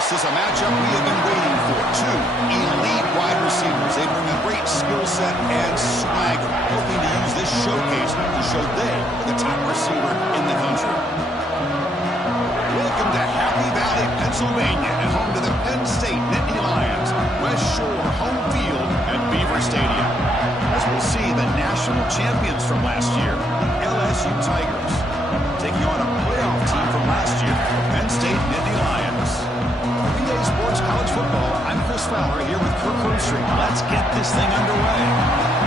This is a matchup we have been waiting for. Two elite wide receivers. They bring a great skill set and swagger, hoping to use this showcase to show they are the top receiver in the country. Welcome to Happy Valley, Pennsylvania, and home to the Penn State Nittany Lions. West Shore home field at Beaver Stadium. As we'll see, the national champions from last year, LSU Tigers, taking on a playoff team from last year, Penn State Nittany Lions. PA Sports College Football, I'm Chris Fowler here with Kirk Herbstreit. Let's get this thing underway.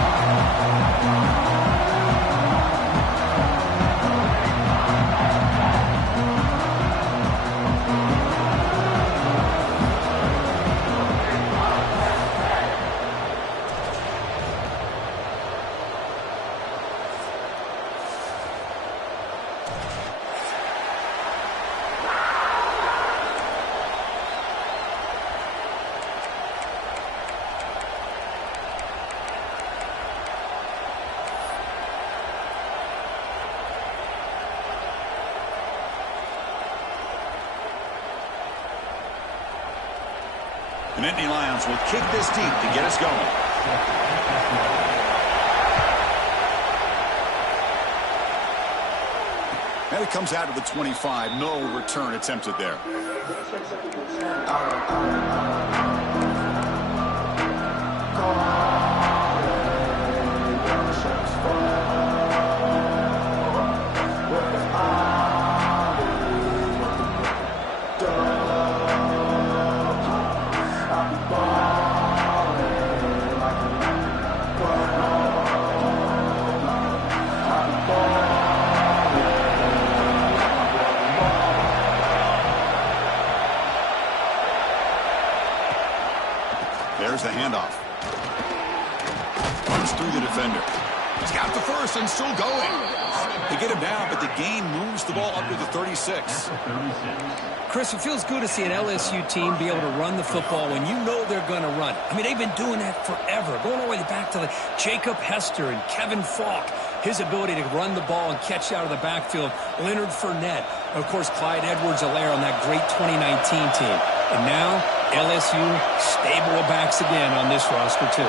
The Nittany Lions will kick this deep to get us going. And it comes out of the 25. No return attempted there. There's the handoff. Runs through the defender. He's got the first and still going. They get him down, but the gain moves the ball up to the 36. Chris, it feels good to see an LSU team be able to run the football when you know they're going to run. I mean, they've been doing that forever, going all the way back to Jacob Hester and Kevin Falk. His ability to run the ball and catch out of the backfield. Leonard Fournette. Of course, Clyde Edwards-Helaire on that great 2019 team. And now, LSU stable of backs again on this roster, too.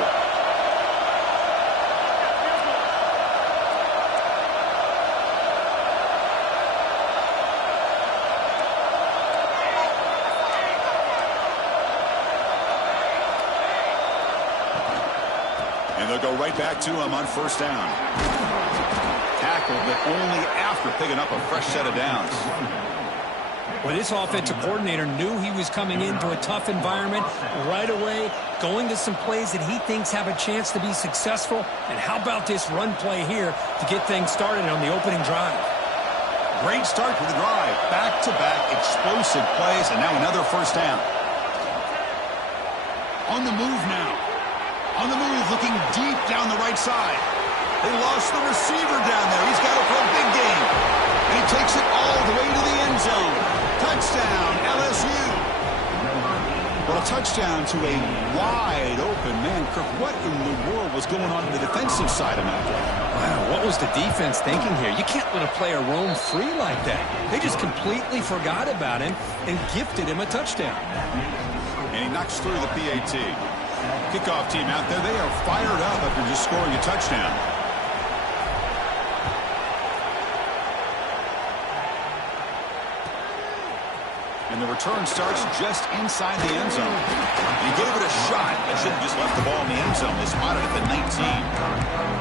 And they'll go right back to him on first down. Tackled, but only after picking up a fresh set of downs. Well, this offensive coordinator knew he was coming into a tough environment right away, going to some plays that he thinks have a chance to be successful. And how about this run play here to get things started on the opening drive? Great start to the drive. Back-to-back explosive plays, and now another first down. On the move now. On the move, looking deep down the right side. They lost the receiver down there. He's got it for a big game. And he takes it all the way to the end zone. Touchdown, LSU. Well, a touchdown to a wide open man. Kirk, what in the world was going on the defensive side of that play? Wow, what was the defense thinking here? You can't let a player roam free like that. They just completely forgot about him and gifted him a touchdown. And he knocks through the PAT. Kickoff team out there, they are fired up after just scoring a touchdown. And the return starts just inside the end zone. He gave it a shot. They should have just left the ball in the end zone. They spotted it at the 19.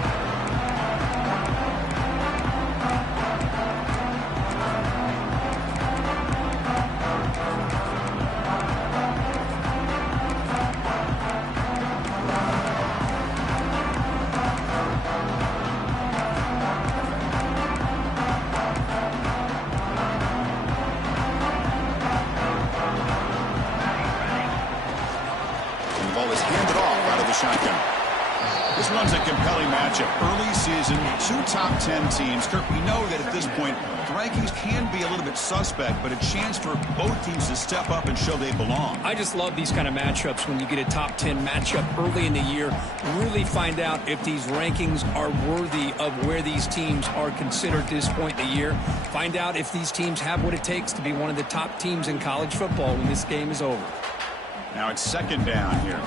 Shotgun. This one's a compelling matchup. Early season, 2 top 10 teams. Kurt, we know that at this point, the rankings can be a little bit suspect, but a chance for both teams to step up and show they belong. I just love these kind of matchups when you get a top 10 matchup early in the year. Really find out if these rankings are worthy of where these teams are considered at this point in the year. Find out if these teams have what it takes to be one of the top teams in college football when this game is over. Now it's second down here.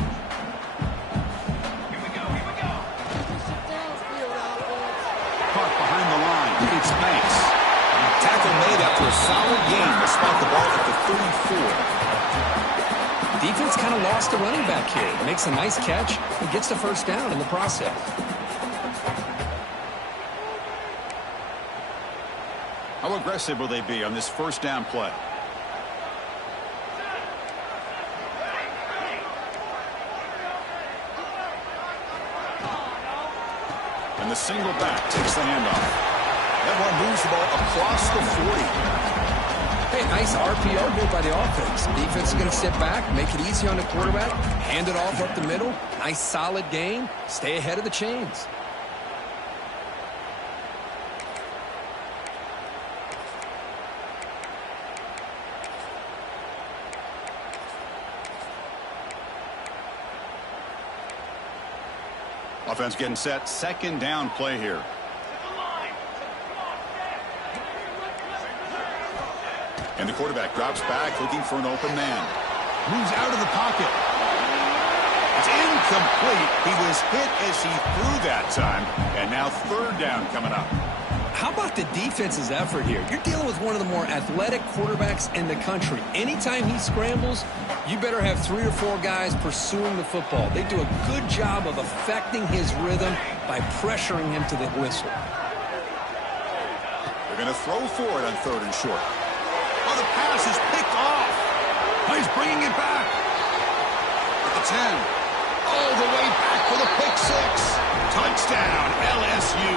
Behind the line, it's Banks. Tackle made after a solid gain to spot the ball at the 34. Defense kind of lost the running back here. Makes a nice catch and gets the first down in the process. How aggressive will they be on this first down play? And the single back takes the handoff. That one moves the ball across the 40. Hey, nice RPO here by the offense. Defense is going to sit back, make it easy on the quarterback, hand it off up the middle. Nice solid gain. Stay ahead of the chains. Offense getting set. Second down play here. And the quarterback drops back looking for an open man. Moves out of the pocket. It's incomplete. He was hit as he threw that time. And now third down coming up. How about the defense's effort here? You're dealing with one of the more athletic quarterbacks in the country. Anytime he scrambles, you better have 3 or 4 guys pursuing the football. They do a good job of affecting his rhythm by pressuring him to the whistle. They're going to throw for it on third and short. Oh, the pass is picked off. Oh, he's bringing it back. At the 10. All the way back for the pick 6. Touchdown, LSU.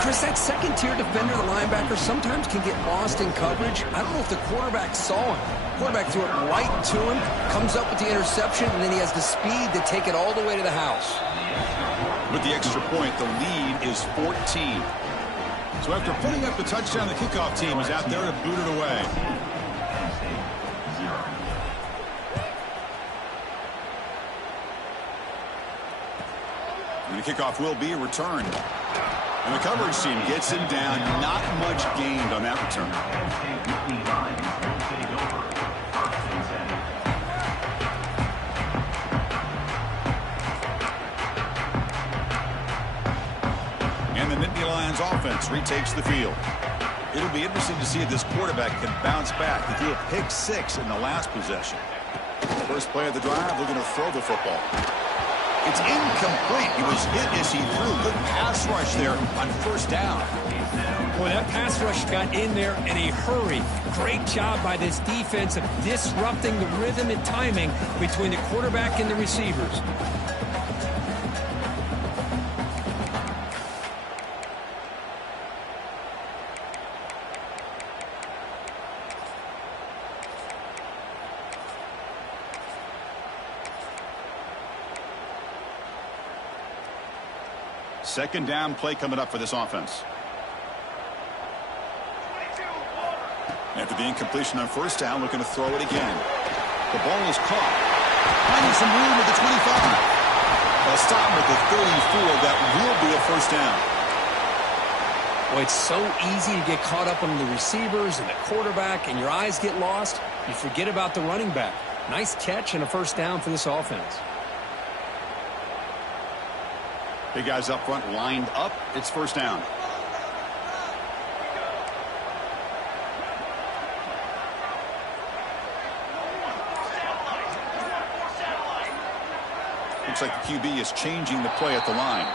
Chris, that second-tier defender, the linebacker, sometimes can get lost in coverage. I don't know if the quarterback saw him. Quarterback threw it right to him, comes up with the interception, and then he has the speed to take it all the way to the house. With the extra point, the lead is 14. So after putting up the touchdown, the kickoff team is out there to boot it away. And the kickoff will be returned. And the coverage team gets him down. Not much gained on that return. And the Nittany Lions offense retakes the field. It'll be interesting to see if this quarterback can bounce back. He threw a pick 6 in the last possession. First play of the drive, looking to throw the football. It's incomplete. He was hit as he threw. Good pass rush there on first down. Boy, that pass rush got in there in a hurry. Great job by this defense of disrupting the rhythm and timing between the quarterback and the receivers. Second down play coming up for this offense. After the incompletion on first down, looking to throw it again. The ball is caught. Finding some room at the 25. They'll stop him at the 34. That will be a first down. Boy, it's so easy to get caught up on the receivers and the quarterback, and your eyes get lost. You forget about the running back. Nice catch and a first down for this offense. Big guys up front lined up. It's first down. Looks like the QB is changing the play at the line.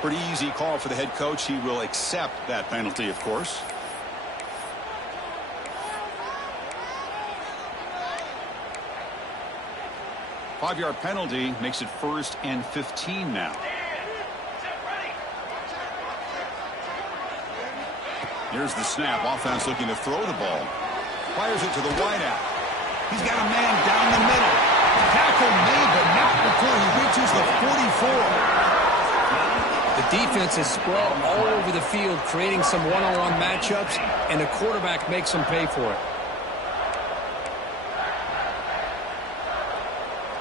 Pretty easy call for the head coach. He will accept that penalty, of course. Five-yard penalty makes it 1st and 15 now. Here's the snap. Offense looking to throw the ball. Fires it to the wideout. He's got a man down the middle. Tackle made, but not before he reaches the Defense is spread all over the field, creating some one-on-one matchups, and the quarterback makes them pay for it.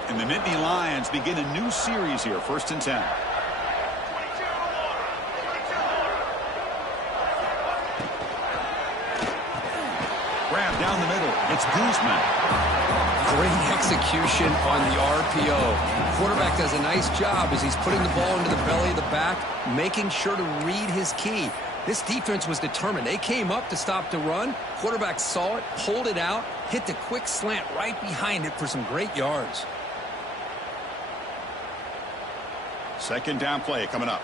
And the Nittany Lions begin a new series here, 1st and 10. Grab down the middle. It's Guzman. Great execution on the RPO. Quarterback does a nice job as he's putting the ball into the belly of the back, making sure to read his key. This defense was determined. They came up to stop the run. Quarterback saw it, pulled it out, hit the quick slant right behind it for some great yards. 2nd down play coming up.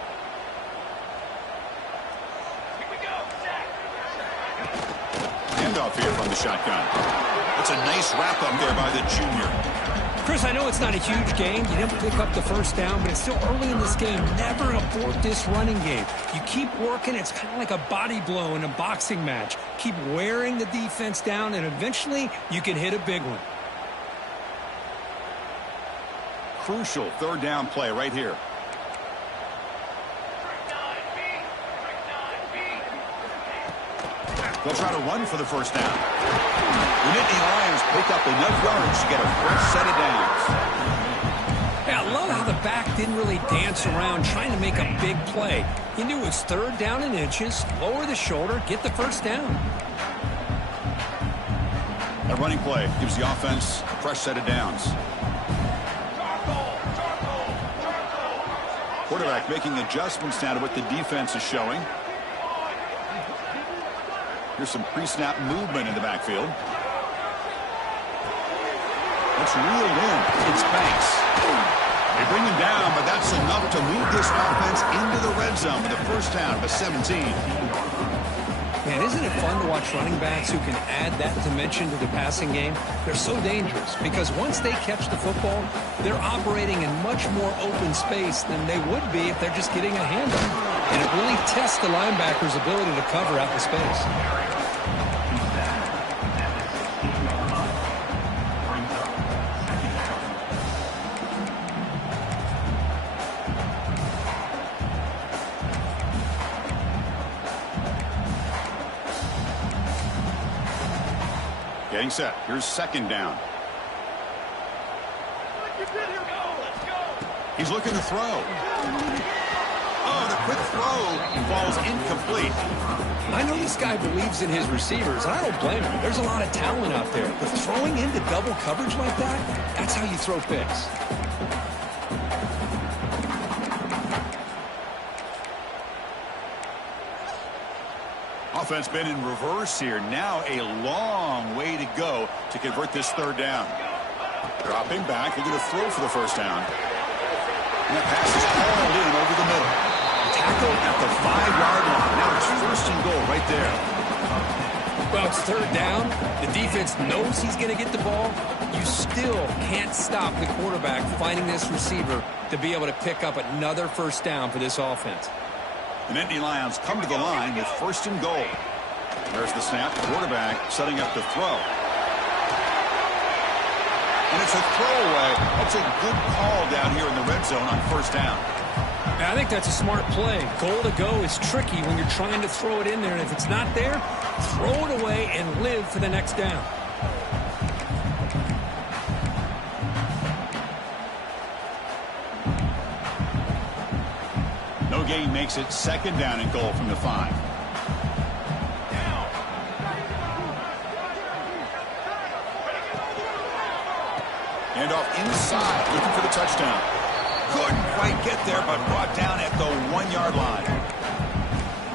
Handoff here from the shotgun. It's a nice wrap up there by the junior. Chris, I know it's not a huge game. You didn't pick up the 1st down, but it's still early in this game. Never abort this running game. You keep working. It's kind of like a body blow in a boxing match. Keep wearing the defense down, and eventually you can hit a big one. Crucial 3rd down play right here. They'll try to run for the 1st down. The Nittany Lions pick up enough yards to get a fresh set of downs. Yeah, I love how the back didn't really dance around trying to make a big play. He knew it was 3rd down in inches, lower the shoulder, get the 1st down. That running play gives the offense a fresh set of downs. Quarterback making adjustments now to what the defense is showing. Here's some pre-snap movement in the backfield. That's reeled in. It's Banks. They bring him down, but that's enough to move this offense into the red zone with a 1st down of a 17. Man, isn't it fun to watch running backs who can add that dimension to the passing game? They're so dangerous because once they catch the football, they're operating in much more open space than they would be if they're just getting a handoff. And it really tests the linebacker's ability to cover out the space. Getting set. Here's 2nd down. He's looking to throw. Oh, the quick throw falls incomplete. I know this guy believes in his receivers, and I don't blame him. There's a lot of talent out there. But throwing into double coverage like that, that's how you throw picks. Offense been in reverse here. Now a long way to go to convert this 3rd down. Dropping back, looking to throw for the 1st down. And that pass is hauled in over the middle. Tackle at the 5-yard line. Now it's 1st and goal right there. Well, it's 3rd down. The defense knows he's going to get the ball. You still can't stop the quarterback finding this receiver to be able to pick up another 1st down for this offense. The Nittany Lions come to the line with 1st and goal. There's the snap. Quarterback setting up to throw. And it's a throwaway. That's a good call down here in the red zone on 1st down. I think that's a smart play. Goal to go is tricky when you're trying to throw it in there. And if it's not there, throw it away and live for the next down. No gain makes it 2nd down and goal from the 5. Hand off inside, looking for the touchdown. Couldn't quite get there, but brought down at the 1-yard line.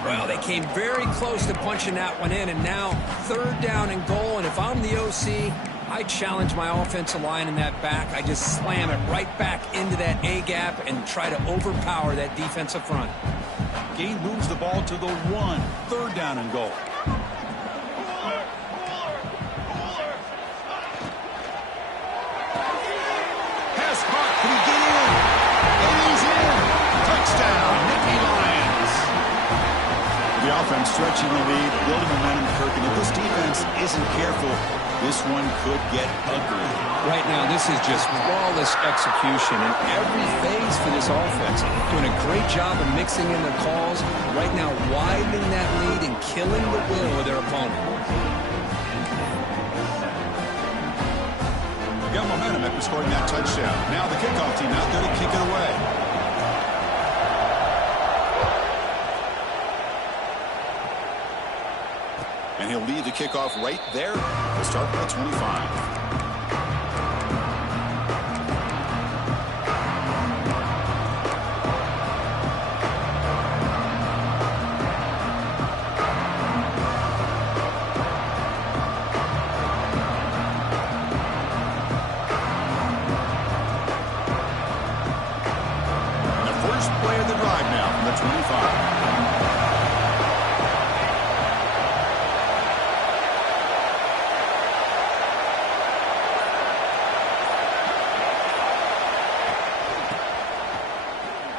Well, they came very close to punching that one in, and now 3rd down and goal. And if I'm the OC, I challenge my offensive line in that back. I just slam it right back into that A-gap and try to overpower that defensive front. Gain moves the ball to the 1. 3rd down and goal. Pass caught. Can he get in? And he's in. Touchdown, Nittany Lions. The offense stretching the lead, building momentum, Kirk. And if this defense isn't careful, this one could get ugly. Right now, this is just flawless execution in every phase for this offense. Doing a great job of mixing in their calls. Right now, widening that lead and killing the will of their opponent. Got momentum after scoring that touchdown. Now the kickoff team out there to kick it away. And he'll lead the kickoff right there. We'll start by 25.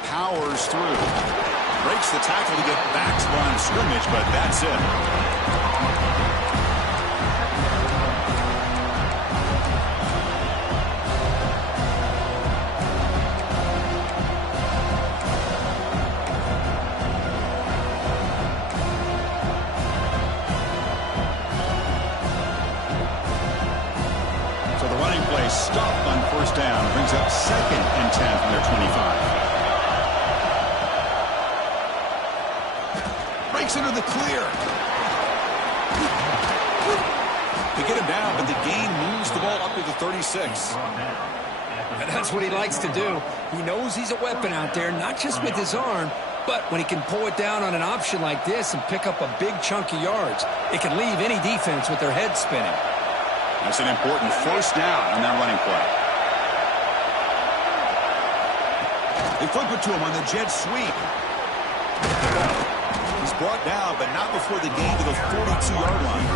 Powers through. Breaks the tackle to get back to the line of scrimmage, but that's it. So the running play stopped on first down. Brings up 2nd and 10 from their 25. Into the clear. They get him down, but the gain moves the ball up to the 36. And that's what he likes to do. He knows he's a weapon out there, not just with his arm, but when he can pull it down on an option like this and pick up a big chunk of yards, it can leave any defense with their head spinning. That's an important first down on that running play. They flip it to him on the jet sweep. He's brought down, but not before the gain to the 42-yard line.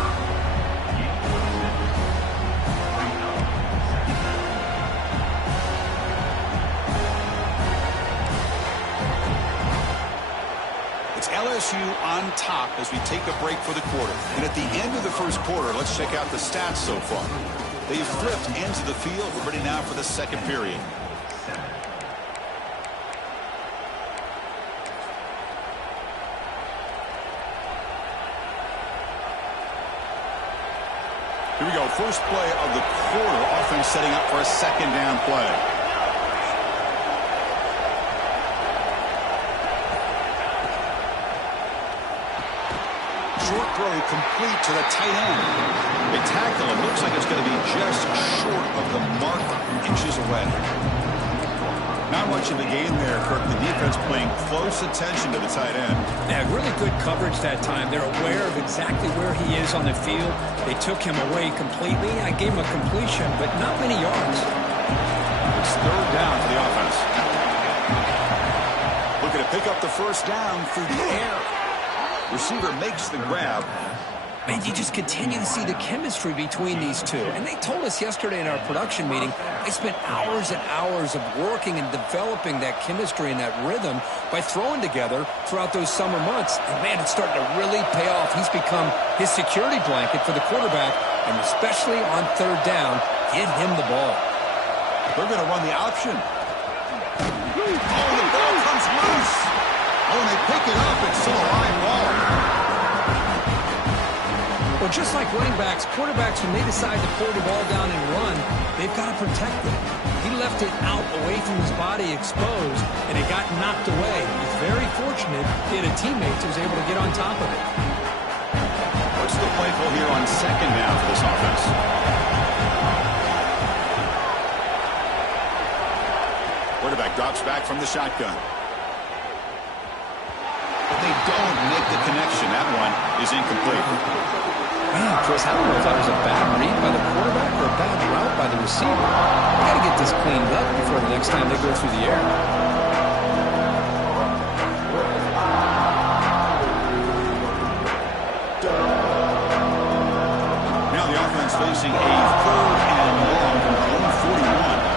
It's LSU on top as we take a break for the quarter. And at the end of the first quarter, let's check out the stats so far. They've flipped ends of the field. We're ready now for the second period. Here we go. First play of the quarter. Offense setting up for a second down play. Short throw complete to the tight end. They tackle him. Looks like it's going to be just short of the mark, inches away. Not much of a gain there, Kirk. The defense paying close attention to the tight end. Yeah, really good coverage that time. They're aware of exactly where he is on the field. They took him away completely. I gave him a completion, but not many yards. It's third down for the offense. Looking to pick up the first down through the air. Receiver makes the grab. And you just continue to see the chemistry between these two. And they told us yesterday in our production meeting, they spent hours and hours of working and developing that chemistry and that rhythm by throwing together throughout those summer months. And, man, it's starting to really pay off. He's become his security blanket for the quarterback, and especially on third down, get him the ball. They're going to run the option. Oh, the ball comes loose. Oh, and they pick it up. It's still a live ball. Well, just like running backs, quarterbacks, when they decide to pull the ball down and run, they've got to protect it. He left it out away from his body exposed, and it got knocked away. He's very fortunate he had a teammate who was able to get on top of it. What's the play call here on second down for this offense? Quarterback drops back from the shotgun. But they don't make the connection. That one is incomplete. Man, Chris, I don't know if that was a bad read by the quarterback or a bad route by the receiver. We got to get this cleaned up before the next time they go through the air. Now the offense facing a third and long from their own 41.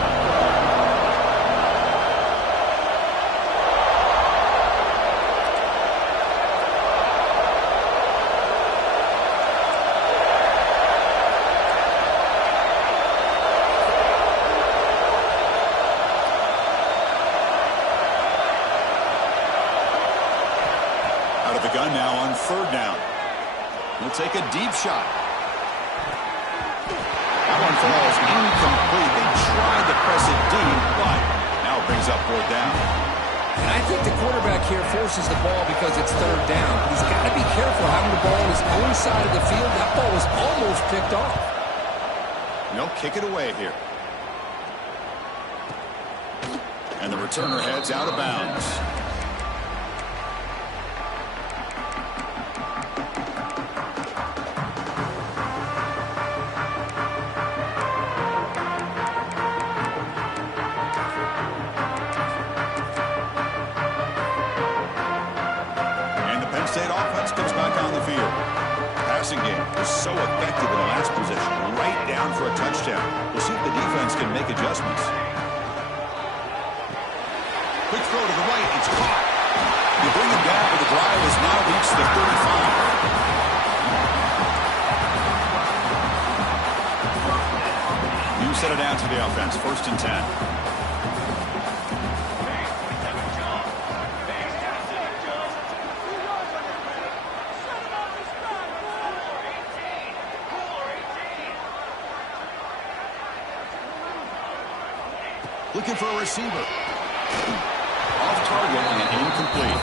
third down. He'll take a deep shot. That one falls incomplete. They tried to press it deep, but now it brings up fourth down. And I think the quarterback here forces the ball because it's third down. But he's got to be careful having the ball on his own side of the field. That ball was almost picked off. They'll kick it away here. And the returner heads out of bounds. State offense comes back on the field. Passing game was so effective in the last possession, right down for a touchdown. We'll see if the defense can make adjustments. Quick throw to the right. It's caught. You bring him down, but the drive has now reached the 35. You set it down to the offense. 1st and 10. Looking for a receiver. Off target and incomplete.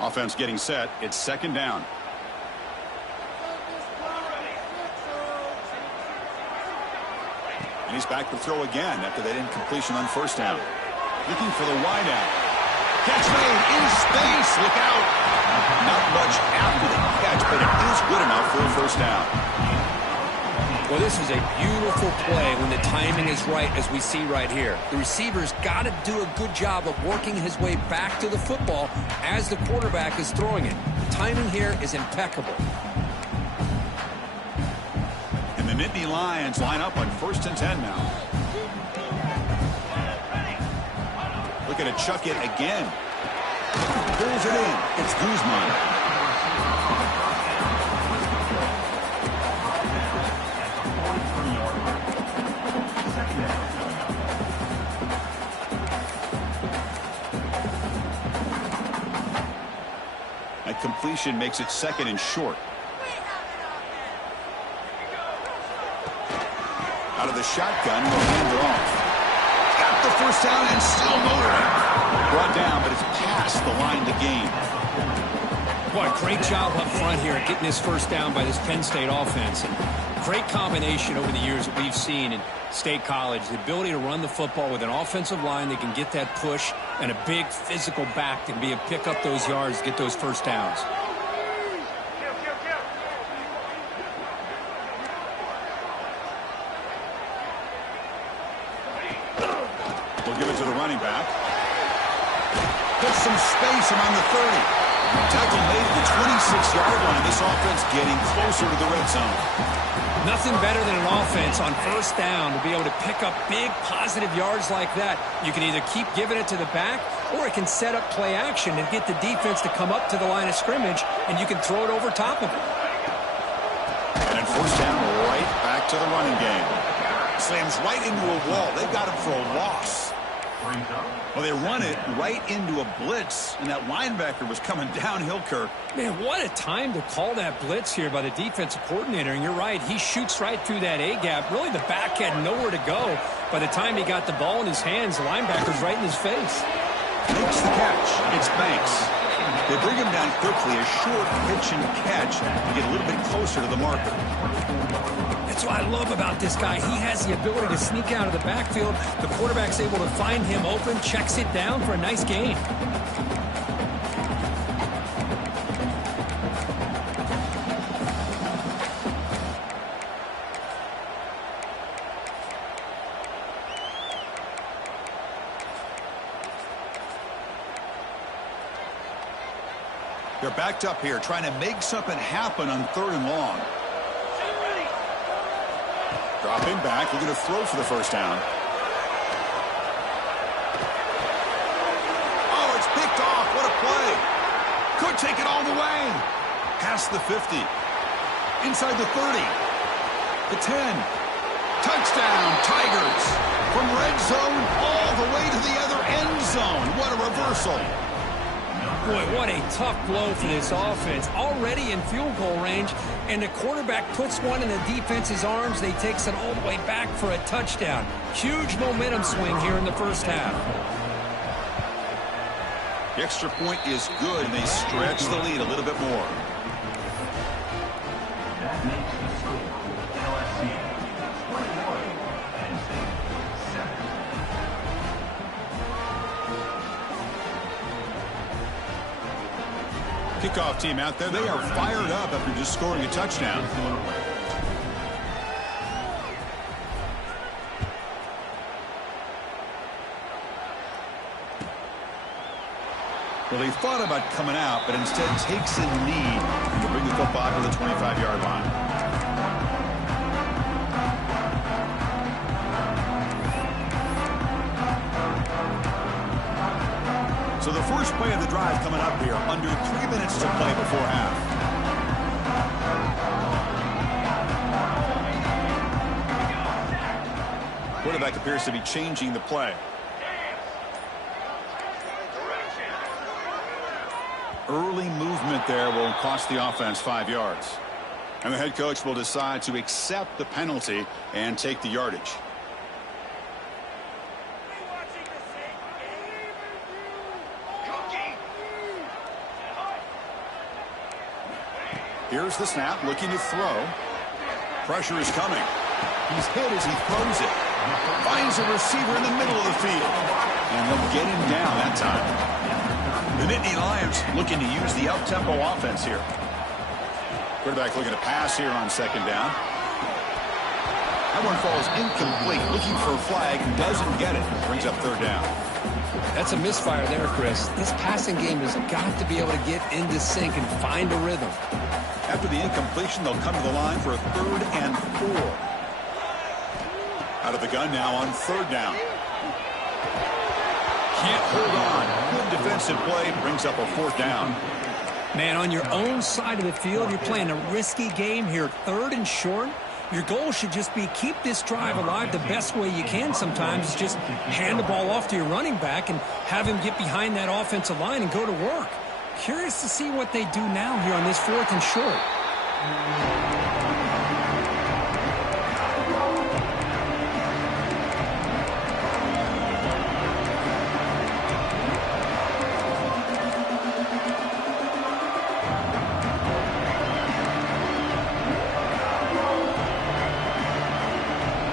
Offense getting set. It's 2nd down. And he's back to throw again after that incompletion on 1st down. Looking for the wideout. Catch made in space. Look out. Not much after the catch, but it is good enough for a 1st down. Well, this is a beautiful play when the timing is right, as we see right here. The receiver's got to do a good job of working his way back to the football as the quarterback is throwing it. Timing here is impeccable. And the Nittany Lions line up on 1st and 10 now. Looking to chuck it again. Pulls it in. It's Guzman. Completion makes it 2nd and short. Out of the shotgun, they'll hand it off. Got the 1st down and still motoring. Brought down, but it's past the line to gain. Boy, great job up front here at getting this 1st down by this Penn State offense. And great combination over the years that we've seen in State College. The ability to run the football with an offensive line that can get that push and a big physical back to be able to pick up those yards, get those 1st downs. We'll give it to the running back. Put some space around the 30. Tackle made at the 26-yard line. This offense getting closer to the red zone. Nothing better than an offense on 1st down to be able to pick up big positive yards like that. You can either keep giving it to the back, or it can set up play action and get the defense to come up to the line of scrimmage, and you can throw it over top of it. And then 1st down, right back to the running game. Slams right into a wall. They've got him for a loss. Well, they run it right into a blitz, and that linebacker was coming downhill, Kirk. Man, what a time to call that blitz here by the defensive coordinator. And you're right, he shoots right through that A-gap. Really, the back had nowhere to go. By the time he got the ball in his hands, the linebacker's right in his face. Makes the catch. It's Banks. They bring him down quickly, a short pitch and catch to get a little bit closer to the marker. That's what I love about this guy. He has the ability to sneak out of the backfield. The quarterback's able to find him open, checks it down for a nice gain. They're backed up here, trying to make something happen on 3rd and long. Dropping back, looking to throw for the first down. Oh, it's picked off. What a play. Could take it all the way. Past the 50. Inside the 30. The 10. Touchdown, Tigers. From red zone all the way to the other end zone. What a reversal. Boy, what a tough blow for this offense. Already in field goal range, and the quarterback puts one in the defense's arms. They takes it all the way back for a touchdown. Huge momentum swing here in the first half. The extra point is good, and they stretch the lead a little bit more. That makes the score LSU 21, Penn State 7. Kickoff team out there, they are fired up after just scoring a touchdown. Well, they thought about coming out, but instead takes a knee to bring the football to the 25-yard line. So the first play of the drive coming up here, under 3 minutes to play before half. Quarterback appears to be changing the play. Early movement there will cost the offense 5 yards. And the head coach will decide to accept the penalty and take the yardage. Here's the snap, looking to throw. Pressure is coming. He's hit as he throws it. Finds a receiver in the middle of the field. And they'll get him down that time. The Nittany Lions looking to use the up-tempo offense here. Quarterback looking to pass here on second down. That one falls incomplete. Looking for a flag. Doesn't get it. Brings up third down. That's a misfire there, Chris. This passing game has got to be able to get into sync and find a rhythm. After the incompletion, they'll come to the line for a 3rd and 4. Out of the gun now on third down. Can't hold on. Good defensive play. Brings up a 4th down. Man, on your own side of the field, you're playing a risky game here. 3rd and short. Your goal should just be keep this drive alive the best way you can sometimes. Is just hand the ball off to your running back and have him get behind that offensive line and go to work. Curious to see what they do now here on this 4th and short.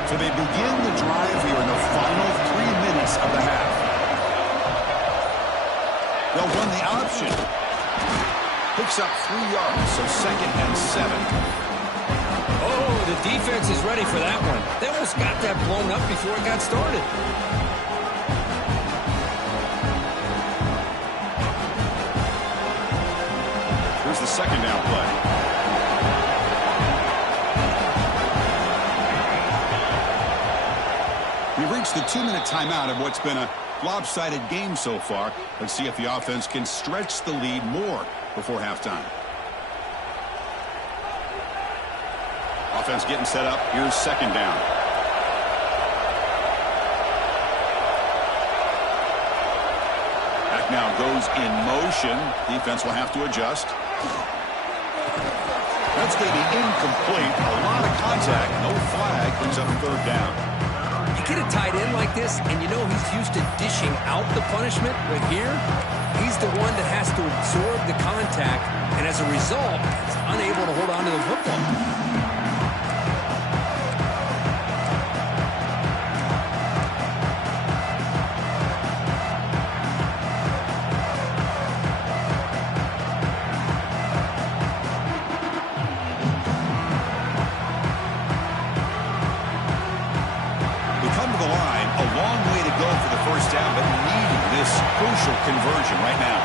So they begin the drive here in the final 3 minutes of the half. They'll run the option. Picks up 3 yards, so 2nd and 7. Oh, the defense is ready for that one. They almost got that blown up before it got started. Here's the 2nd down play. We've reached the 2-minute timeout of what's been a lopsided game so far. Let's see if the offense can stretch the lead more before halftime. Offense getting set up. Here's 2nd down. Back now goes in motion. Defense will have to adjust. That's going to be incomplete. A lot of contact. No flag. Brings up 3rd down. Get a tight end like this, and you know he's used to dishing out the punishment, but here, he's the one that has to absorb the contact, and as a result, he's unable to hold on to the football. Crucial conversion right now.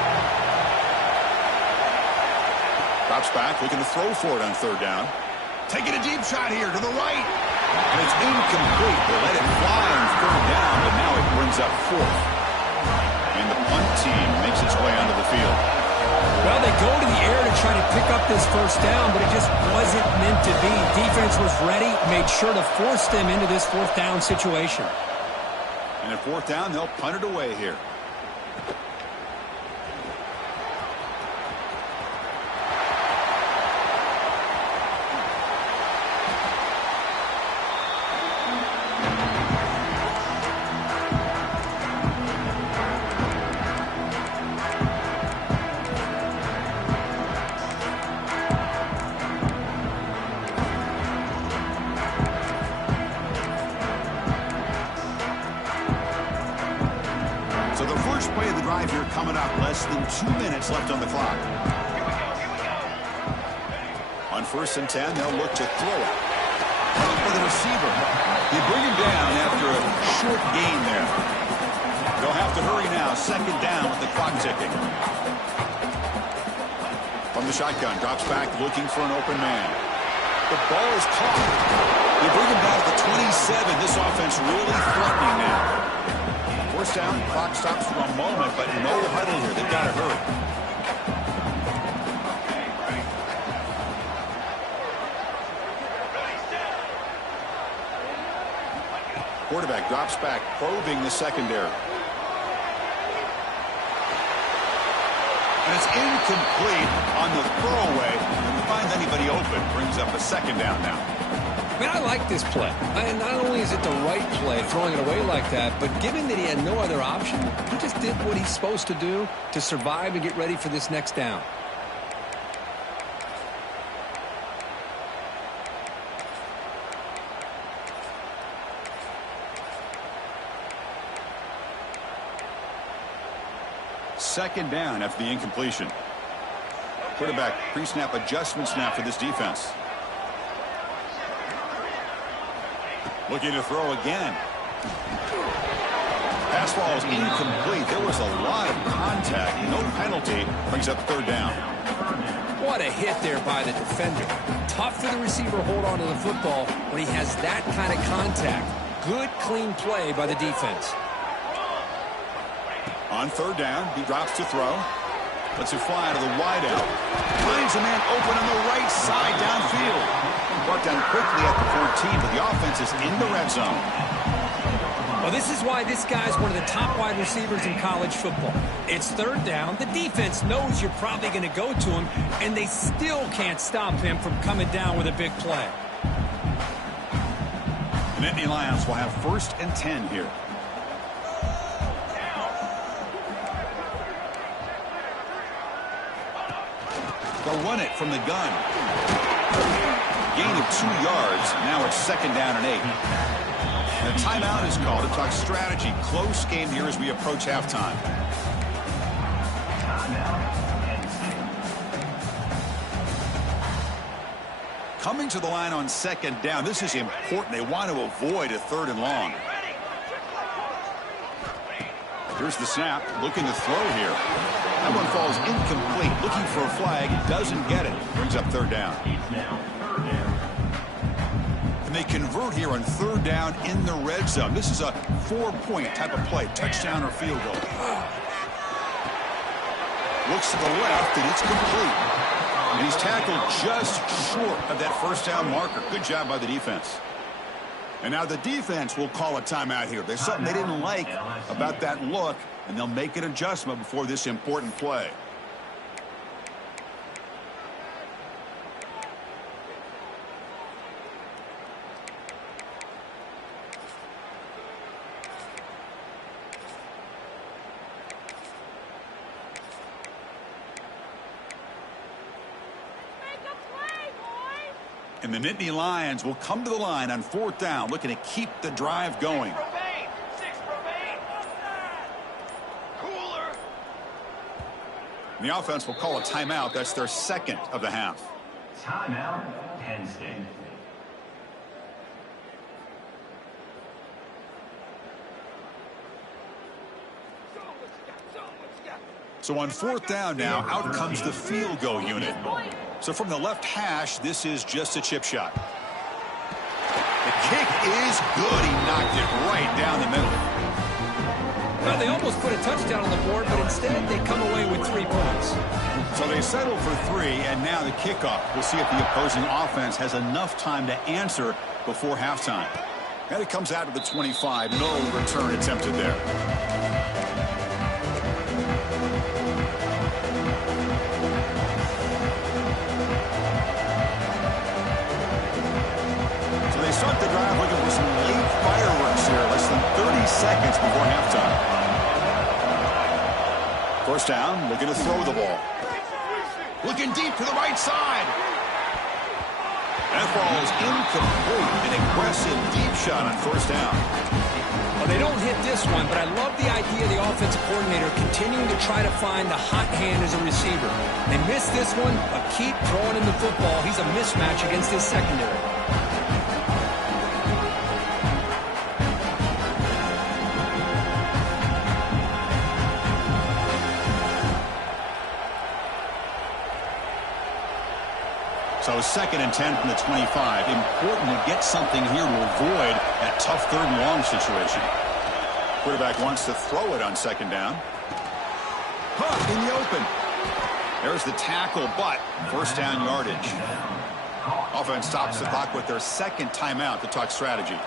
Drops back, looking to throw for it on 3rd down. Taking a deep shot here to the right. And it's incomplete. They let it fly on third down, but now it brings up fourth. And the punt team makes its way onto the field. Well, they go to the air to try to pick up this first down, but it just wasn't meant to be. Defense was ready, made sure to force them into this fourth down situation. And at fourth down, they'll punt it away here. So the first play of the drive here coming up, less than 2 minutes left on the clock. On first and 10, they'll look to throw it. For the receiver. They bring him down after a short gain there. They'll have to hurry now. Second down with the clock ticking. From the shotgun, drops back looking for an open man. The ball is caught. They bring him down to the 27. This offense really threatening now. First down, clock stops for a moment, but no huddle here. They've got to hurry. Quarterback drops back, probing the secondary. And it's incomplete on the throwaway. Didn't find anybody open. Brings up a second down now. I mean, I like this play. And not only is it the right play, throwing it away like that, but given that he had no other option, he just did what he's supposed to do to survive and get ready for this next down. Second down after the incompletion. Quarterback pre-snap adjustments now for this defense. Looking to throw again. Pass ball is incomplete. There was a lot of contact. No penalty. Brings up third down. What a hit there by the defender. Tough for the receiver to hold on to the football when he has that kind of contact. Good, clean play by the defense. On third down, he drops to throw. Lets it fly to the wide out. Finds a man open on the right side downfield. Brought down quickly at the 14, but the offense is in the red zone. Well, this is why this guy's one of the top wide receivers in college football. It's third down. The defense knows you're probably going to go to him, and they still can't stop him from coming down with a big play. The Nittany Lions will have first and 10 here. They'll run it from the gun. Gain of 2 yards. Now it's second down and 8. And a timeout is called to talk strategy. Close game here as we approach halftime. Coming to the line on second down. This is important. They want to avoid a third and long. Here's the snap. Looking to throw here. That one falls incomplete. Looking for a flag. Doesn't get it. Brings up third down. And they convert here on third down in the red zone. This is a 4-point type of play. Touchdown or field goal. Looks to the left, and it's complete. And he's tackled just short of that first down marker. Good job by the defense. And now the defense will call a timeout here. There's something they didn't like about that look, and they'll make an adjustment before this important play. And the Nittany Lions will come to the line on fourth down, looking to keep the drive going. And the offense will call a timeout. That's their second of the half. Timeout, Penn State. So on fourth down now, out comes the field goal unit. So from the left hash, this is just a chip shot. The kick is good. He knocked it right down the middle. Well, they almost put a touchdown on the board, but instead they come away with 3 points. So they settle for 3, and now the kickoff. We'll see if the opposing offense has enough time to answer before halftime. And it comes out to the 25. No return attempted there. So they start the drive looking for some late fireworks here. Less than 30 seconds before halftime. First down, looking to throw the ball. Looking deep to the right side. That ball is incomplete. An aggressive deep shot on first down. Well, they don't hit this one, but I love the idea of the offensive coordinator continuing to try to find the hot hand as a receiver. They missed this one, but keep throwing him the football. He's a mismatch against his secondary. So 2nd and 10 from the 25. Important to get something here to avoid that tough 3rd and long situation. Quarterback wants to throw it on 2nd down. In the open. There's the tackle, but first down yardage. Offense stops the clock with their 2nd timeout to talk strategy.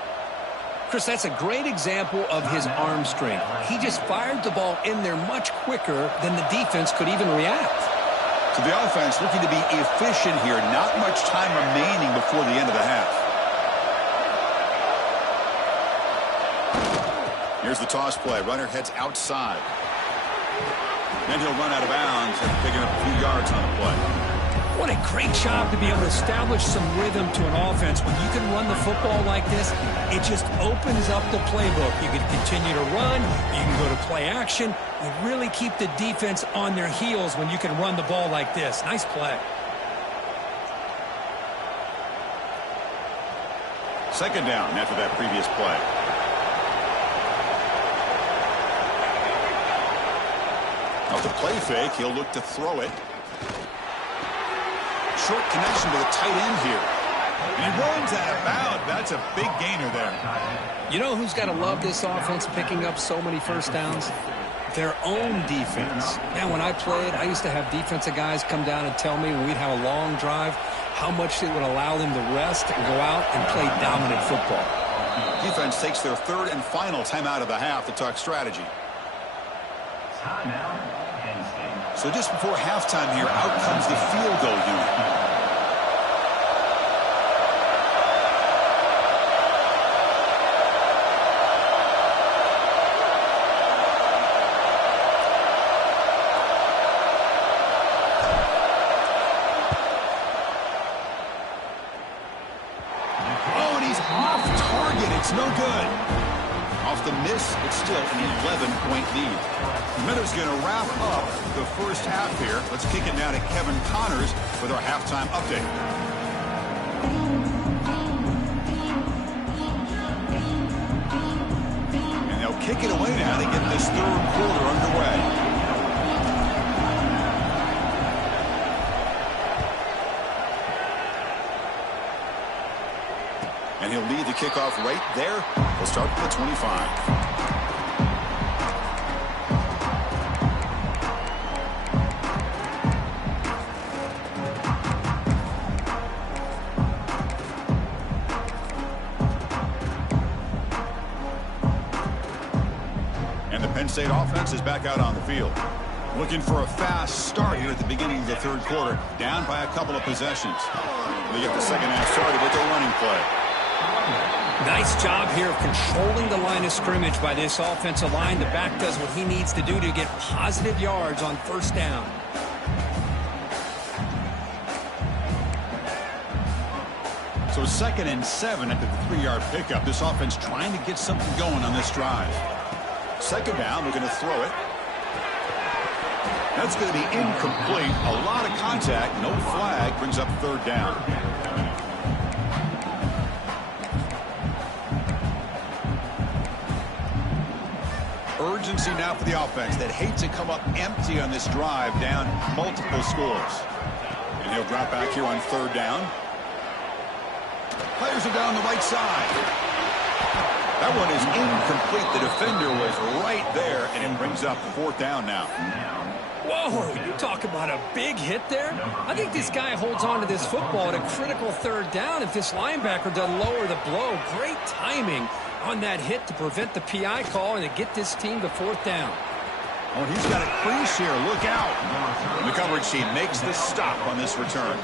Chris, that's a great example of his arm strength. He just fired the ball in there much quicker than the defense could even react. So the offense looking to be efficient here. Not much time remaining before the end of the half. Here's the toss play. Runner heads outside. Then he'll run out of bounds after picking up a few yards on the play. What a great job to be able to establish some rhythm to an offense. When you can run the football like this, it just opens up the playbook. You can continue to run. You can go to play action. You really keep the defense on their heels when you can run the ball like this. Nice play. 2nd down after that previous play. Off the play fake, he'll look to throw it. Short connection to the tight end here. And he runs out of bounds. That's a big gainer there. You know who's got to love this offense picking up so many first downs? Their own defense. Man, when I played, I used to have defensive guys come down and tell me when we'd have a long drive how much it would allow them to rest and go out and play dominant football. Defense takes their 3rd and final timeout of the half to talk strategy. So just before halftime here, out comes the field goal unit. Oh, and he's off target. It's no good. Off the miss, it's still an 11-point lead. Miller's going to wrap up the first half here. Let's kick it now to Kevin Connors with our halftime update. And they'll kick it away now to get this 3rd quarter underway. And he'll lead the kickoff right there. We'll start with the 25. And the Penn State offense is back out on the field. Looking for a fast start here at the beginning of the 3rd quarter. Down by a couple of possessions. They get the 2nd half started with their running play. Nice job here of controlling the line of scrimmage by this offensive line. The back does what he needs to do to get positive yards on first down. So 2nd and 7 after the 3-yard pickup. This offense trying to get something going on this drive. 2nd down, they're going to throw it. That's going to be incomplete. A lot of contact, no flag, brings up 3rd down. Urgency now for the offense that hates to come up empty on this drive, down multiple scores. And he'll drop back here on 3rd down. Players are down the right side. That one is incomplete. The defender was right there, and it brings up 4th down now. Whoa, you talk about a big hit there. I think this guy holds on to this football at a critical 3rd down if this linebacker doesn't lower the blow. Great timing on that hit to prevent the PI call and to get this team to 4th down. Oh, he's got a crease here. Look out. And the coverage team makes the stop on this return.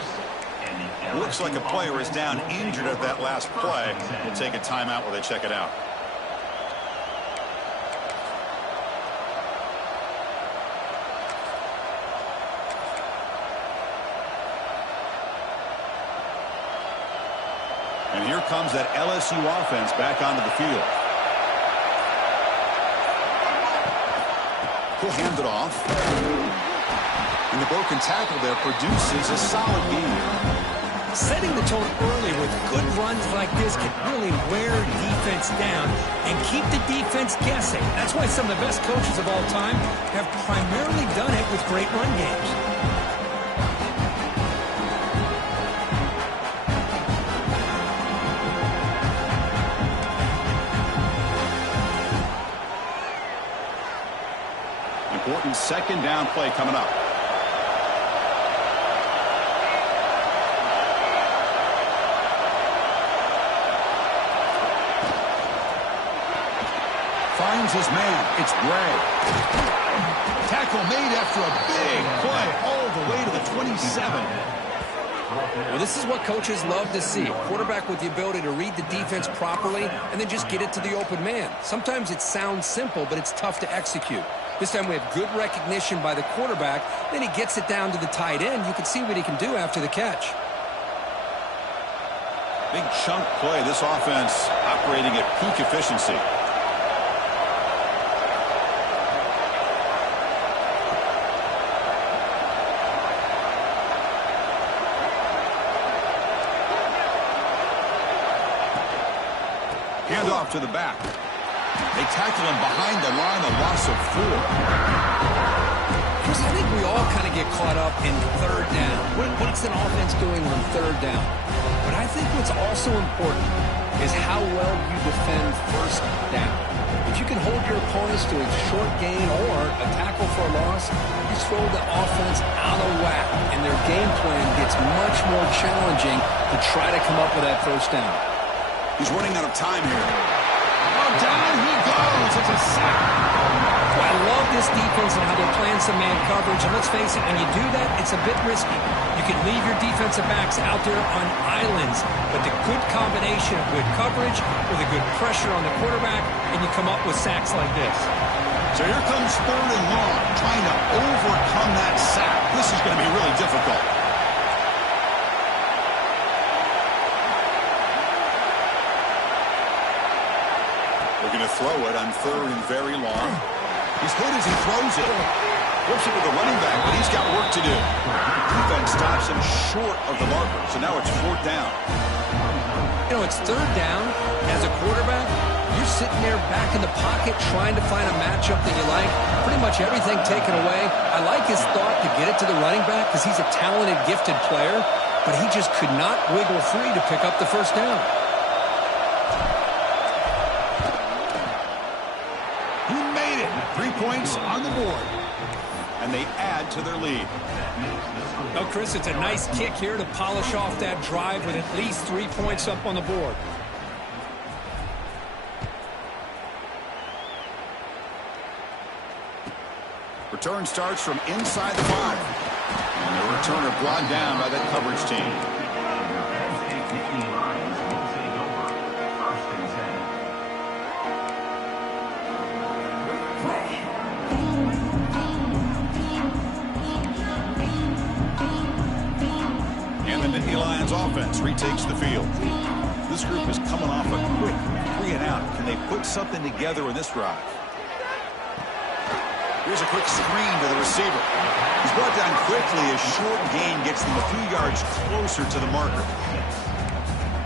Looks like a player is down injured at that last play. We'll take a timeout while they check it out. And here comes that LSU offense back onto the field. He'll hand it off. And the broken tackle there produces a solid gain. Setting the tone early with good runs like this can really wear defense down and keep the defense guessing. That's why some of the best coaches of all time have primarily done it with great run games. Important 2nd down play coming up. Finds his man. It's Gray. Tackle made after a big play all the way to the 27. Well, this is what coaches love to see. A quarterback with the ability to read the defense properly and then just get it to the open man. Sometimes it sounds simple, but it's tough to execute. This time we have good recognition by the quarterback. Then he gets it down to the tight end. You can see what he can do after the catch. Big chunk play. This offense operating at peak efficiency. Hand off to the back. They tackle him behind the line, a loss of 4. Chris, I think we all kind of get caught up in 3rd down. What's an offense doing on 3rd down? But I think what's also important is how well you defend 1st down. If you can hold your opponents to a short gain or a tackle for a loss, you throw the offense out of whack, and their game plan gets much more challenging to try to come up with that 1st down. He's running out of time here. Oh, down he goes. It's a sack. Well, I love this defense and how they're playing some man coverage. And let's face it, when you do that, it's a bit risky. You can leave your defensive backs out there on islands, but the good combination of good coverage with a good pressure on the quarterback, and you come up with sacks like this. So here comes 3rd and long, trying to overcome that sack. This is going to be really difficult. Going to throw it on 3rd and very long. He's hit as he throws it. Flips it to the running back, but he's got work to do. Defense stops him short of the marker, so now it's 4th down. You know, it's 3rd down. As a quarterback, you're sitting there back in the pocket trying to find a matchup that you like. Pretty much everything taken away. I like his thought to get it to the running back because he's a talented, gifted player, but he just could not wiggle free to pick up the 1st down. He made it. 3 points on the board. And they add to their lead. Oh, Chris, it's a nice kick here to polish off that drive with at least 3 points up on the board. Return starts from inside the 5. And the returner brought down by that coverage team. Offense retakes the field. This group is coming off a quick 3 and out. Can they put something together in this drive? Here's a quick screen to the receiver. He's brought down quickly. A short gain gets them a few yards closer to the marker.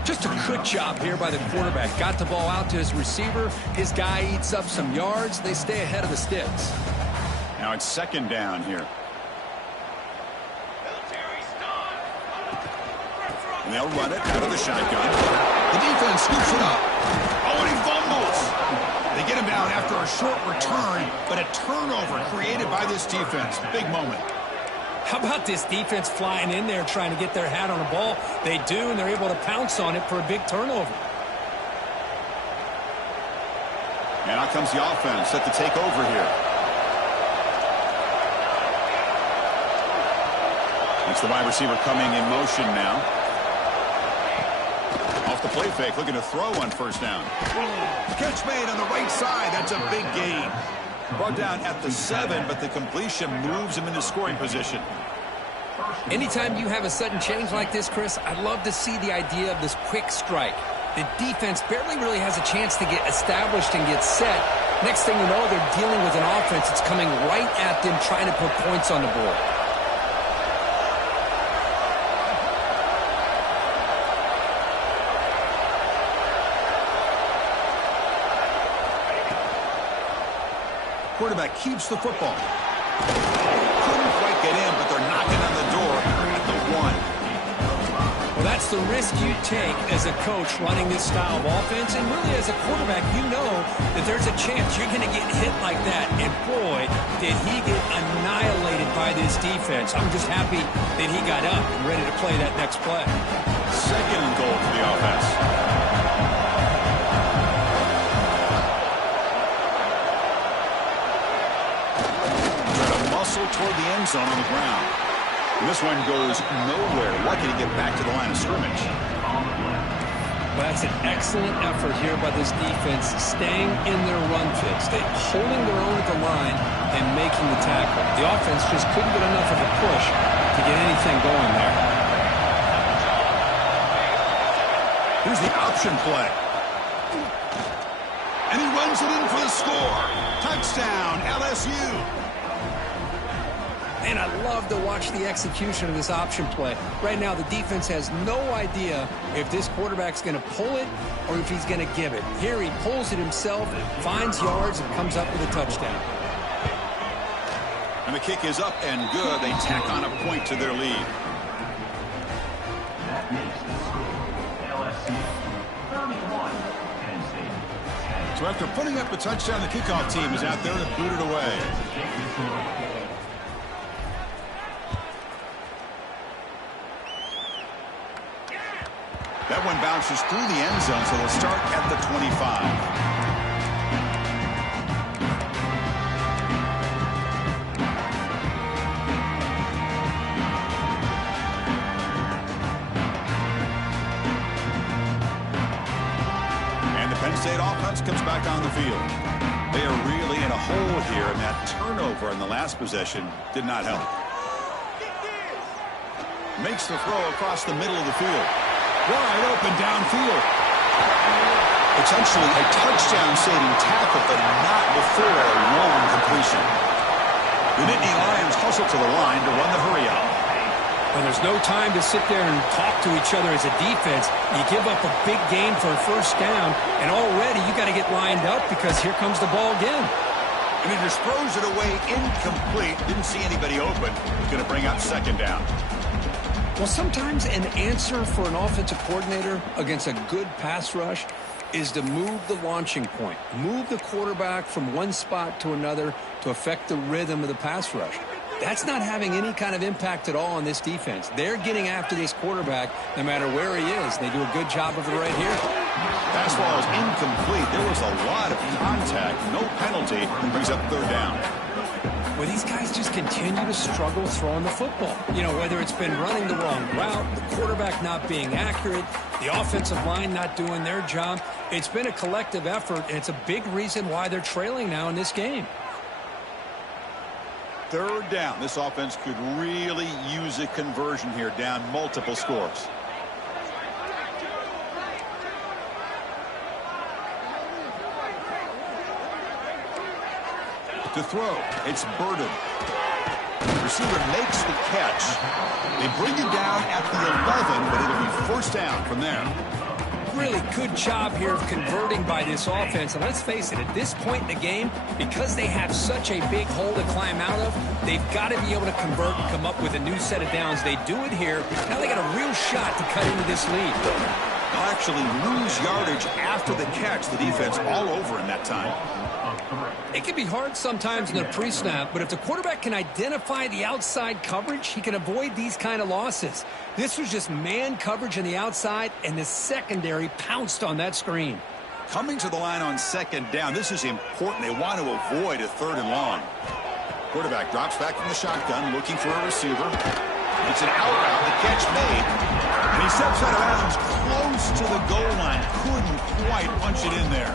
Just a good job here by the quarterback. Got the ball out to his receiver. His guy eats up some yards. They stay ahead of the sticks. Now it's 2nd down here. And they'll run it out of the shotgun. The defense scoops it up. Oh, and he fumbles. They get him down after a short return, but a turnover created by this defense. Big moment. How about this defense flying in there trying to get their hat on the ball? They do, and they're able to pounce on it for a big turnover. And out comes the offense set to take over here. It's the wide receiver coming in motion now. Off the play fake, looking to throw on first down. Catch made on the right side. That's a big gain. Brought down at the 7, but the completion moves him into scoring position. Anytime you have a sudden change like this, Chris, I'd love to see the idea of this quick strike. The defense barely really has a chance to get established and get set. Next thing you know, they're dealing with an offense that's coming right at them, trying to put points on the board. Quarterback keeps the football. Couldn't quite get in, but they're knocking on the door at the 1. Well, that's the risk you take as a coach running this style of offense. And really, as a quarterback, you know that there's a chance you're going to get hit like that. And boy, did he get annihilated by this defense. I'm just happy that he got up and ready to play that next play. Second and goal for the offense. Toward the end zone on the ground. And this one goes nowhere. Lucky to get back to the line of scrimmage. Well, that's an excellent effort here by this defense, staying in their run fits. They're holding their own at the line and making the tackle. The offense just couldn't get enough of a push to get anything going there. Here's the option play. And he runs it in for the score. Touchdown, LSU. And I love to watch the execution of this option play. Right now, the defense has no idea if this quarterback's going to pull it or if he's going to give it. Here, he pulls it himself, finds yards, and comes up with a touchdown. And the kick is up and good. They tack on a point to their lead. That makes the score LSU 31, Penn State. So after putting up the touchdown, the kickoff team is out there to boot it away. That one bounces through the end zone, so they'll start at the 25. And the Penn State offense comes back on the field. They are really in a hole here, and that turnover in the last possession did not help. Makes the throw across the middle of the field. Wide open downfield. Potentially a touchdown-saving tackle, but not before a long completion. The Nittany Lions hustle to the line to run the hurry-out. Well, there's no time to sit there and talk to each other as a defense. You give up a big gain for a first down, and already you got to get lined up because here comes the ball again. And he just throws it away incomplete. Didn't see anybody open. Going to bring up second down. Well, sometimes an answer for an offensive coordinator against a good pass rush is to move the launching point, move the quarterback from one spot to another to affect the rhythm of the pass rush. That's not having any kind of impact at all on this defense. They're getting after this quarterback no matter where he is. They do a good job of it right here. Fastball is incomplete. There was a lot of contact. No penalty. Brings up third down. Well, these guys just continue to struggle throwing the football. You know, whether it's been running the wrong route, the quarterback not being accurate, the offensive line not doing their job. It's been a collective effort, and it's a big reason why they're trailing now in this game. Third down. This offense could really use a conversion here, down multiple scores. To throw, it's Burden. The receiver makes the catch. They bring him down at the 11, but it'll be first down from there. really good job here of converting by this offense. And let's face it, at this point in the game, because they have such a big hole to climb out of, they've got to be able to convert and come up with a new set of downs. They do it here. Now they got a real shot to cut into this lead. They'll actually lose yardage after the catch. The defense all over in that time. It can be hard sometimes in the pre-snap, but if the quarterback can identify the outside coverage, he can avoid these kind of losses. This was just man coverage on the outside, and the secondary pounced on that screen. Coming to the line on second down, this is important. They want to avoid a 3rd and long. Quarterback drops back from the shotgun, looking for a receiver. It's an out route, the catch made, and he steps out of bounds close to the goal line. Couldn't quite punch it in there.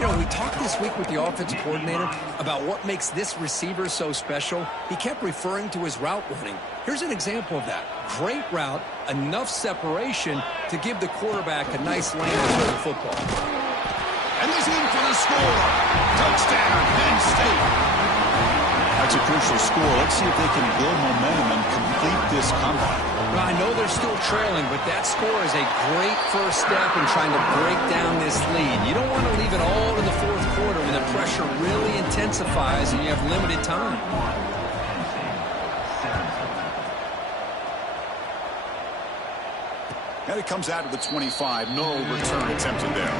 You know, we talked this week with the offensive coordinator about what makes this receiver so special. He kept referring to his route running. Here's an example of that. Great route, enough separation to give the quarterback a nice landing for the football. And he's in for the score. Touchdown, Penn State. That's a crucial score. Let's see if they can build momentum and complete this comeback. Well, I know they're still trailing, but that score is a great first step in trying to break down this lead. You don't want to leave it all to the 4th quarter when the pressure really intensifies and you have limited time. And it comes out of the 25. No return attempted there.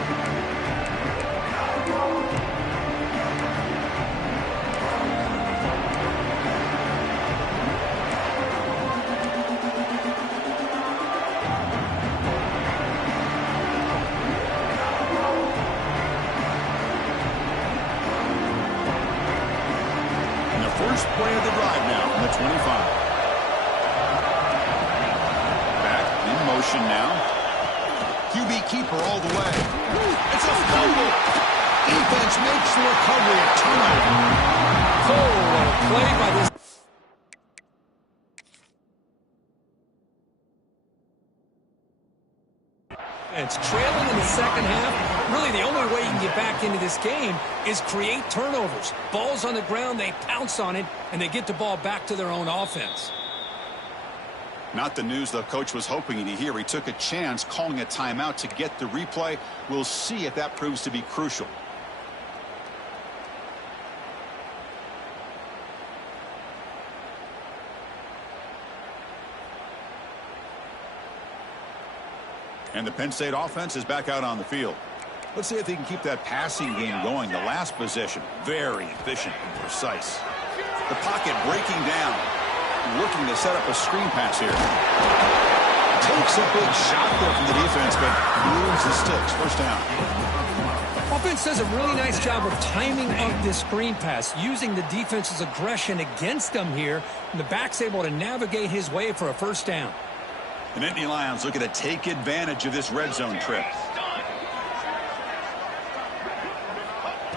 First play of the drive now from the 25. Back in motion now. QB keeper all the way. It's a fumble. Defense makes the recovery at turnover. Oh, what a play by this. It's trailing in the second half. Really, the only way you can get back into this game is create turnovers. Ball's on the ground, they pounce on it, and they get the ball back to their own offense. Not the news the coach was hoping to hear. He took a chance calling a timeout to get the replay. We'll see if that proves to be crucial. And the Penn State offense is back out on the field. Let's see if they can keep that passing game going. The last possession, very efficient and precise. The pocket breaking down. Looking to set up a screen pass here. Takes a big shot there from the defense, but moves the sticks. First down. Offense does a really nice job of timing up this screen pass, using the defense's aggression against them here, and the back's able to navigate his way for a first down. The Nittany Lions looking to take advantage of this red zone trip.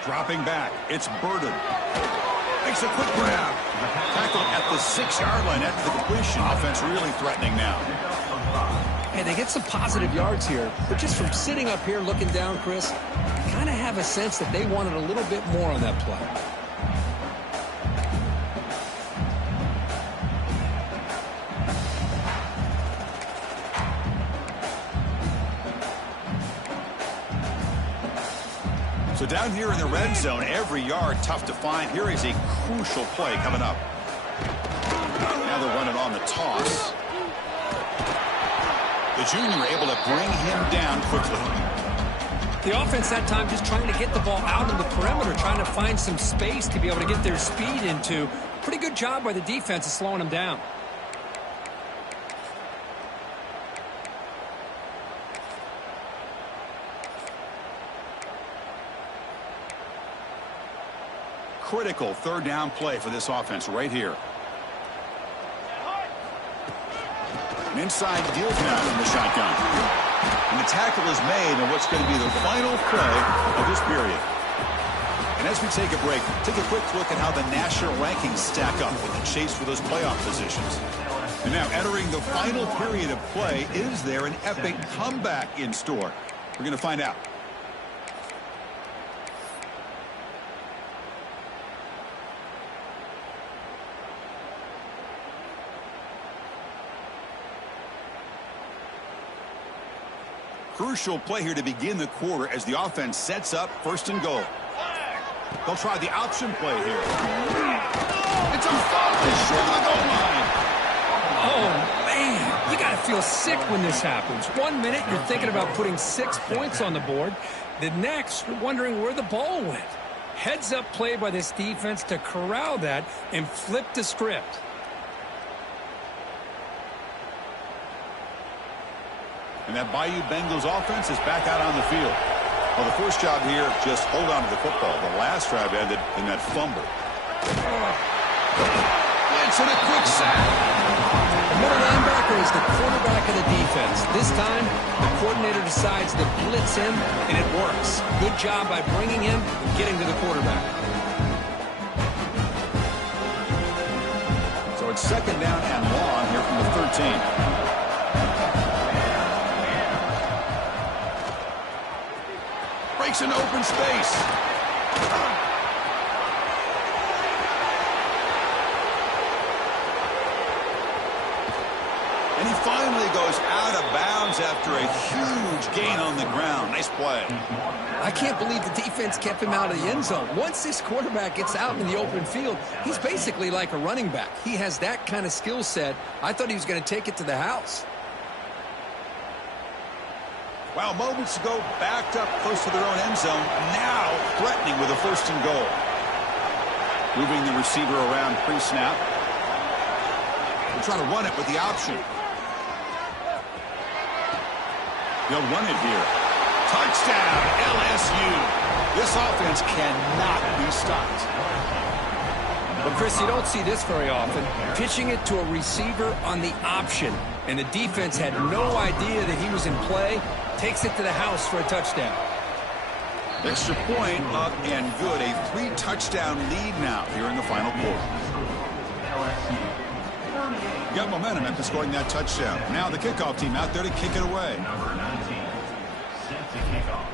Dropping back, it's Burden. Makes a quick grab. Tackle at the 6-yard line after the completion. Offense really threatening now. Hey, they get some positive yards here, but just from sitting up here looking down, Chris, kind of have a sense that they wanted a little bit more on that play. So down here in the red zone, every yard tough to find. Here is a crucial play coming up. Now they're running on the toss. The junior able to bring him down quickly. The offense that time just trying to get the ball out on the perimeter, trying to find some space to be able to get their speed into. Pretty good job by the defense of slowing them down. Critical third down play for this offense right here. An inside deal now from the shotgun. And the tackle is made on what's going to be the final play of this period. And as we take a break, take a quick look at how the national rankings stack up in the chase for those playoff positions. And now entering the final period of play, is there an epic comeback in store? We're going to find out. Crucial play here to begin the quarter as the offense sets up 1st and goal. They'll try the option play here. It's a foul short of the goal line. Oh, man, you got to feel sick when this happens. 1 minute, you're thinking about putting 6 points on the board. The next, you're wondering where the ball went. Heads-up play by this defense to corral that and flip the script. And that Bayou Bengals offense is back out on the field. Well, the first job here, just hold on to the football. The last drive ended in that fumble. It's in a quick sack. The middle linebacker is the quarterback of the defense. This time, the coordinator decides to blitz him, and it works. Good job by bringing him and getting to the quarterback. So it's 2nd down and long here from the 13. Breaks an open space. And he finally goes out of bounds after a huge gain on the ground. Nice play. I can't believe the defense kept him out of the end zone. Once this quarterback gets out in the open field, he's basically like a running back. He has that kind of skill set. I thought he was going to take it to the house. Wow, moments ago, backed up close to their own end zone. Now threatening with a 1st and goal. Moving the receiver around pre-snap. They're trying to run it with the option. They'll run it here. Touchdown, LSU. This offense cannot be stopped. But, Chris, you don't see this very often. Pitching it to a receiver on the option. And the defense had no idea that he was in play. Takes it to the house for a touchdown. Extra point up and good. A 3-touchdown lead now here in the final quarter. Got momentum after scoring that touchdown. Now the kickoff team out there to kick it away. Number 19, set to kick off.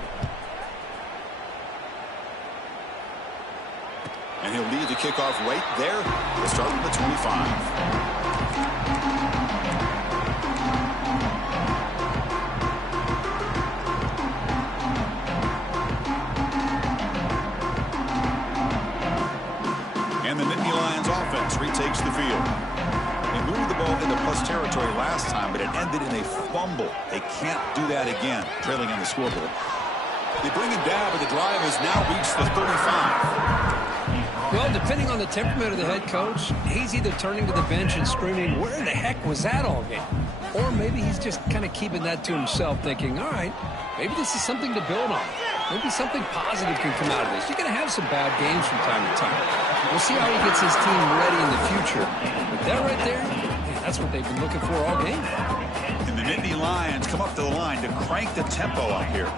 And he'll lead the kickoff right there. We'll start with the 25. And the Nittany Lions offense retakes the field. They moved the ball into plus territory last time, but it ended in a fumble. They can't do that again, trailing on the scoreboard. They bring him down, but the drive has now reached the 35. Well, depending on the temperament of the head coach, he's either turning to the bench and screaming, where the heck was that all game? Or maybe he's just kind of keeping that to himself, thinking, all right, maybe this is something to build on. Maybe something positive can come out of this. You're going to have some bad games from time to time. We'll see how he gets his team ready in the future. But that right there, man, that's what they've been looking for all game. And the Nittany Lions come up to the line to crank the tempo up here.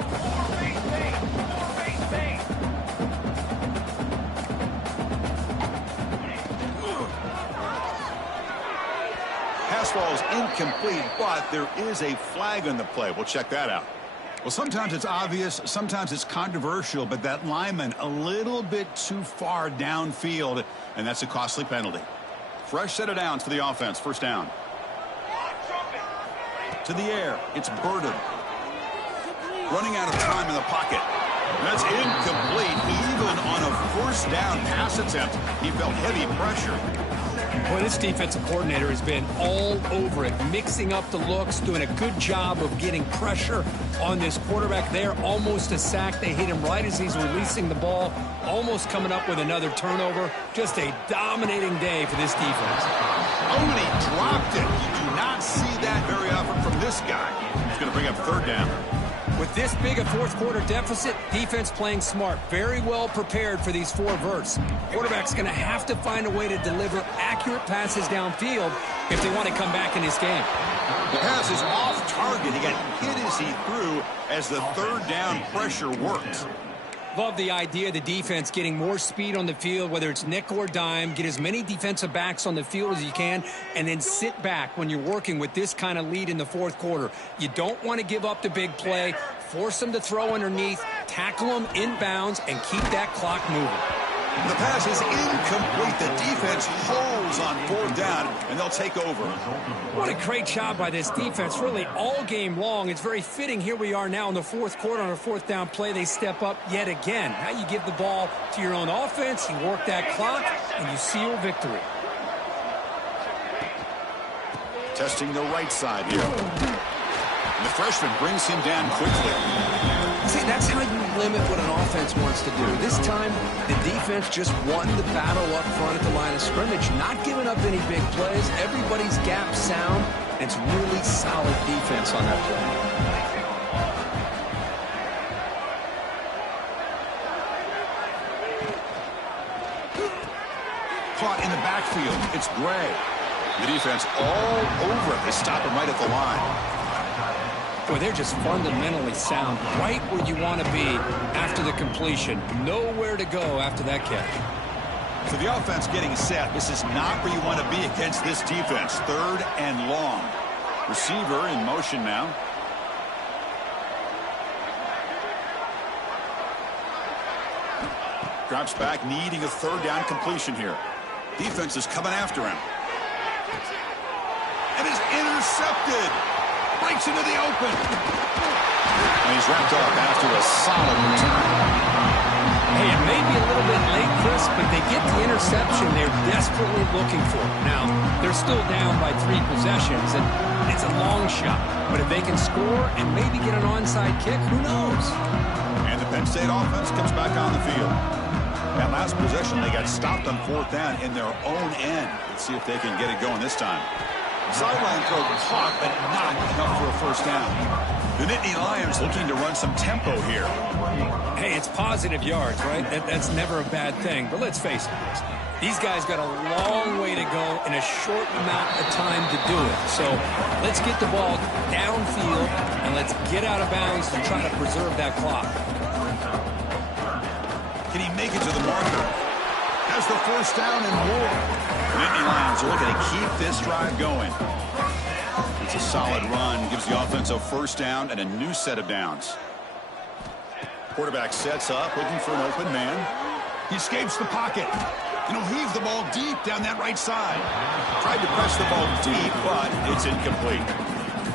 Pass ball is incomplete, but there is a flag on the play. We'll check that out. Well, sometimes it's obvious, sometimes it's controversial, but that lineman a little bit too far downfield, and that's a costly penalty. Fresh set of downs for the offense. 1st down. To the air. It's Burden. Running out of time in the pocket. That's incomplete. Even on a 1st down pass attempt, he felt heavy pressure. Boy, this defensive coordinator has been all over it, mixing up the looks, doing a good job of getting pressure on this quarterback there. Almost a sack. They hit him right as he's releasing the ball, almost coming up with another turnover. Just a dominating day for this defense. Oh, and he dropped it. You do not see that very often from this guy. He's going to bring up 3rd down. With this big a 4th quarter deficit, defense playing smart, very well prepared for these 4 verts. Quarterback's going to have to find a way to deliver accurate passes downfield if they want to come back in this game. The pass is off target. He got hit as he threw as the 3rd down pressure works. Love the idea of the defense getting more speed on the field, whether it's nickel or dime. Get as many defensive backs on the field as you can, and then sit back when you're working with this kind of lead in the 4th quarter. You don't want to give up the big play. Force them to throw underneath, tackle them inbounds, and keep that clock moving. The pass is incomplete. The defense holds themselves on 4th down, and they'll take over. What a great job by this defense, really all game long. It's very fitting. Here we are now in the 4th quarter on a 4th down play. They step up yet again. Now you give the ball to your own offense, you work that clock, and you seal victory. Testing the right side here. And the freshman brings him down quickly. See, that's how you limit what an offense wants to do. This time, the defense just won the battle up front at the line of scrimmage, not giving up any big plays. Everybody's gap sound. It's really solid defense on that play. Caught in the backfield. It's Gray. The defense all over it. They stop him right at the line. Boy, they're just fundamentally sound, right where you want to be after the completion. Nowhere to go after that catch. So the offense getting set. This is not where you want to be against this defense. 3rd and long. Receiver in motion now. Drops back, needing a 3rd down completion here. Defense is coming after him. And is intercepted. Breaks into the open. And he's wrapped up after a solid return. Hey, it may be a little bit late, Chris, but they get the interception they're desperately looking for. Now, they're still down by 3 possessions, and it's a long shot. But if they can score and maybe get an onside kick, who knows? And the Penn State offense comes back on the field. That last possession, they got stopped on 4th down in their own end. Let's see if they can get it going this time. Sideline throw caught, but not enough for a 1st down. The Nittany Lions looking to run some tempo here. Hey, it's positive yards, right? That's never a bad thing. But let's face it, these guys got a long way to go in a short amount of time to do it. So let's get the ball downfield, and let's get out of bounds and try to preserve that clock. Can he make it to the marker? Has the 1st down and more. The Nittany Lions are looking to keep this drive going. It's a solid run. Gives the offense a 1st down and a new set of downs. Quarterback sets up, looking for an open man. He escapes the pocket. And he'll heave the ball deep down that right side. Tried to press the ball deep, but it's incomplete.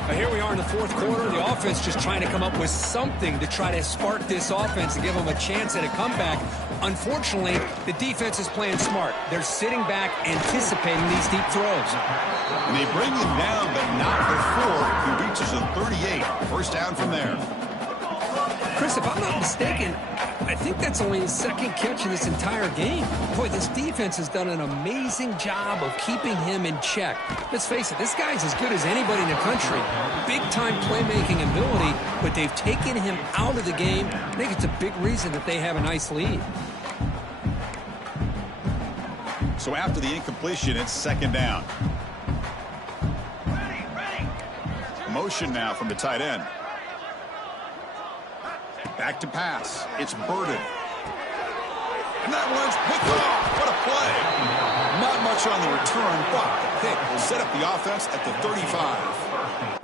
Now here we are in the 4th quarter. The offense just trying to come up with something to try to spark this offense and give them a chance at a comeback. Unfortunately, the defense is playing smart. They're sitting back, anticipating these deep throws. And they bring him down, but not before he reaches a 38. 1st down from there. Chris, if I'm not mistaken, I think that's only his 2nd catch of this entire game. Boy, this defense has done an amazing job of keeping him in check. Let's face it, this guy's as good as anybody in the country. Big-time playmaking ability, but they've taken him out of the game. I think it's a big reason that they have a nice lead. So after the incompletion, it's 2nd down. Motion now from the tight end. Back to pass. It's Burden. And that one's picked off. What a play. Not much on the return, but the pick will set up the offense at the 35.